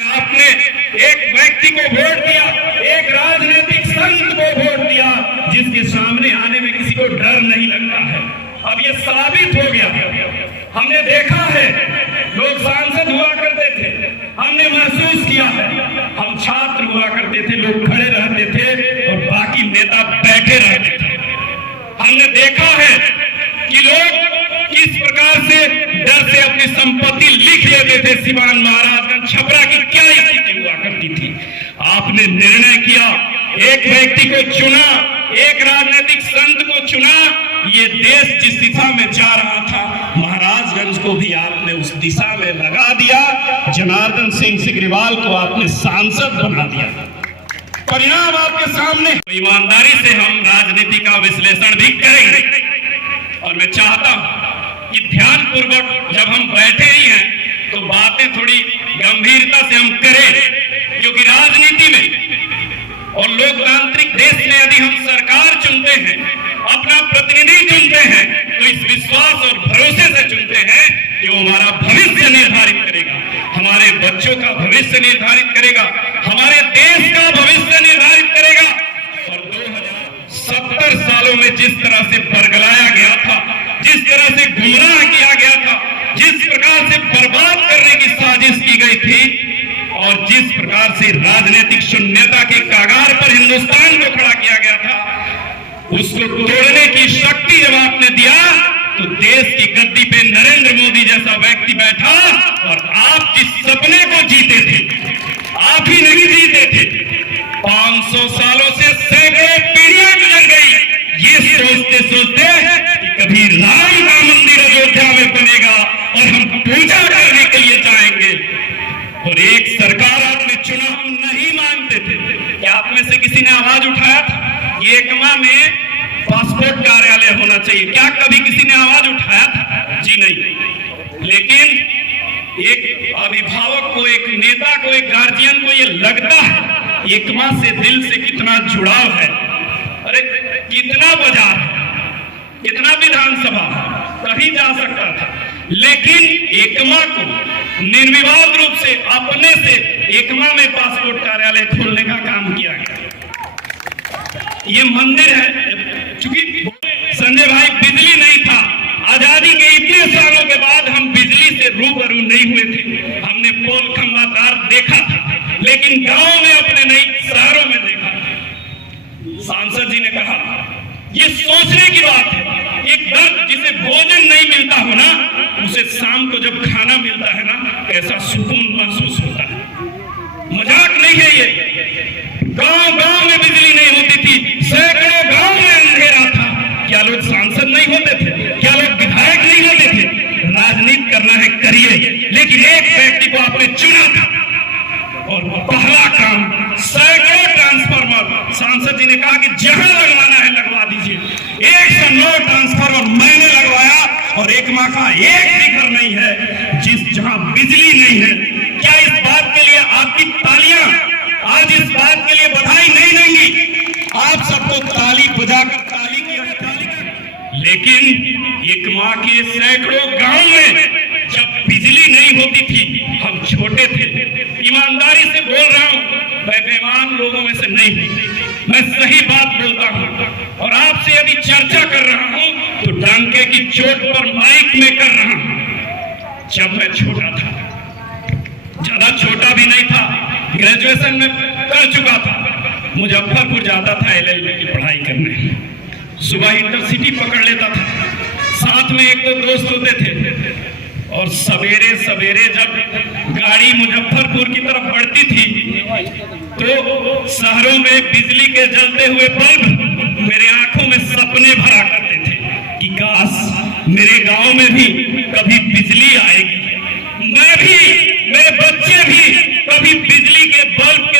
आपने एक व्यक्ति को वोट दिया, एक राजनीतिक संत को वोट दिया जिसके सामने आने में किसी को डर नहीं लगता है। अब ये साबित हो गया। हमने देखा है, लोग सांसद हुआ करते थे, हमने महसूस किया है। हम छात्र हुआ करते थे, लोग खड़े रहते थे और बाकी नेता बैठे रहते थे। हमने देखा है कि लोग किस प्रकार से डर से अपनी संपत्ति लिख लेते थे। सिवान, महाराजगंज, छपरा की क्या स्थिति हुआ करती थी। आपने निर्णय किया, एक व्यक्ति को चुना, एक राजनीतिक संत को चुना। ये देश जिस दिशा में जा रहा था, महाराजगंज को भी आपने उस दिशा में लगा दिया। जनार्दन सिंह सिग्रीवाल को आपने सांसद बना दिया। परिणाम आपके सामने। ईमानदारी से हम राजनीति का विश्लेषण भी करेंगे और मैं चाहता हूं कि ध्यानपूर्वक जब हम बैठे ही हैं तो बातें थोड़ी गंभीरता से हम करें, क्योंकि राजनीति में और लोकतांत्रिक देश में यदि हम सरकार चुनते हैं, अपना प्रतिनिधि चुनते हैं, तो इस विश्वास और भरोसे से चुनते हैं कि वो हमारा भविष्य निर्धारित करेगा, हमारे बच्चों का भविष्य निर्धारित करेगा, हमारे देश का भविष्य निर्धारित करेगा। और 2070 सालों में जिस तरह से बरगलाया गया था, जिस तरह से गुमराह किया गया था, जिस प्रकार से बर्बाद करने की साजिश की गई थी और जिस प्रकार से राजनीतिक शून्यता के कगार पर हिंदुस्तान को खड़ा किया गया था, उसको तोड़ने की शक्ति जब आपने दिया तो देश की गद्दी पे नरेंद्र मोदी जैसा व्यक्ति बैठा और आप जिस सपने को जीते थे, आप ही नहीं जीते थे। 500 सालों से सैकड़ों पीढ़ियां गुजर गई ये सोचते सोचते कि कभी राम का मंदिर अयोध्या में बनेगा और हम पूजा करने के लिए जाएंगे। और एक सरकार आपने चुना, हम नहीं मानते थे। क्या आप में से किसी ने आवाज उठाया था ये एकमा में पासपोर्ट कार्यालय होना चाहिए? क्या कभी किसी ने आवाज उठाया था? जी नहीं। लेकिन एक अभिभावक को, एक नेता को, एक गार्जियन को ये लगता है एकमा से दिल से कितना जुड़ाव है। अरे कितना बाजार, कितना विधानसभा, कहीं जा सकता था, लेकिन एकमा को निर्विवाद रूप से अपने से एकमा में पासपोर्ट कार्यालय खोलने का काम किया गया। ये मंदिर है, क्योंकि संजय भाई बिजली नहीं था, आजादी के इतने सालों के बाद हम बिजली से रूबरू नहीं हुए थे। हमने पोल खंभा तार देखा था, लेकिन गांव में अपने नहीं, शहरों में देखा। सांसद जी ने कहा ये सोचने की बात है, एक दर्द जिसे भोजन नहीं मिलता हो ना, उसे शाम को जब खाना मिलता है ना, कैसा सुकून महसूस होता है। मजाक नहीं है ये। गांव गांव में बिजली नहीं होती थी, सैकड़ों गांव में अंधेरा था। क्या लोग सांसद नहीं होते थे? क्या लोग विधायक नहीं होते थे? राजनीति करना है करिए, लेकिन एक व्यक्ति को आपने चुना था और पहला काम सैकड़ों ट्रांसफार्मर। सांसद जी ने कहा कि जहां लगवाना है लगवा दीजिए। 109 ट्रांसफार्मर मैंने लगवाया और एकमा का एक भी घर नहीं है जहां बिजली नहीं है। क्या इस बात के लिए आपकी तालियां आज इस बात के लिए बधाई नहीं देंगी? आप सबको ताली बजाकर ताली की ताली। लेकिन एकमा के सैकड़ों गांव में जब बिजली नहीं होती थी, हम छोटे थे। ईमानदारी से बोल रहा हूं, मैं बेईमान लोगों में से नहीं हूं, मैं सही बात बोलता हूं। और आपसे यदि चर्चा कर रहा हूं तो डंके की चोट पर माइक में कर रहा हूं। जब मैं छोटा था, ज्यादा छोटा भी नहीं था, ग्रेजुएशन में कर चुका था, मुजफ्फरपुर जाता था LLB की पढ़ाई करने। सुबह इंटरसिटी पकड़ लेता था, साथ में एक दो दोस्त होते थे, और सवेरे सवेरे जब गाड़ी मुजफ्फरपुर की तरफ बढ़ती थी तो शहरों में बिजली के जलते हुए बल्ब मेरे आंखों में सपने भरा करते थे कि काश मेरे गांव में भी कभी बिजली आएगी, मैं भी, मेरे बच्चे भी कभी बिजली के बल्ब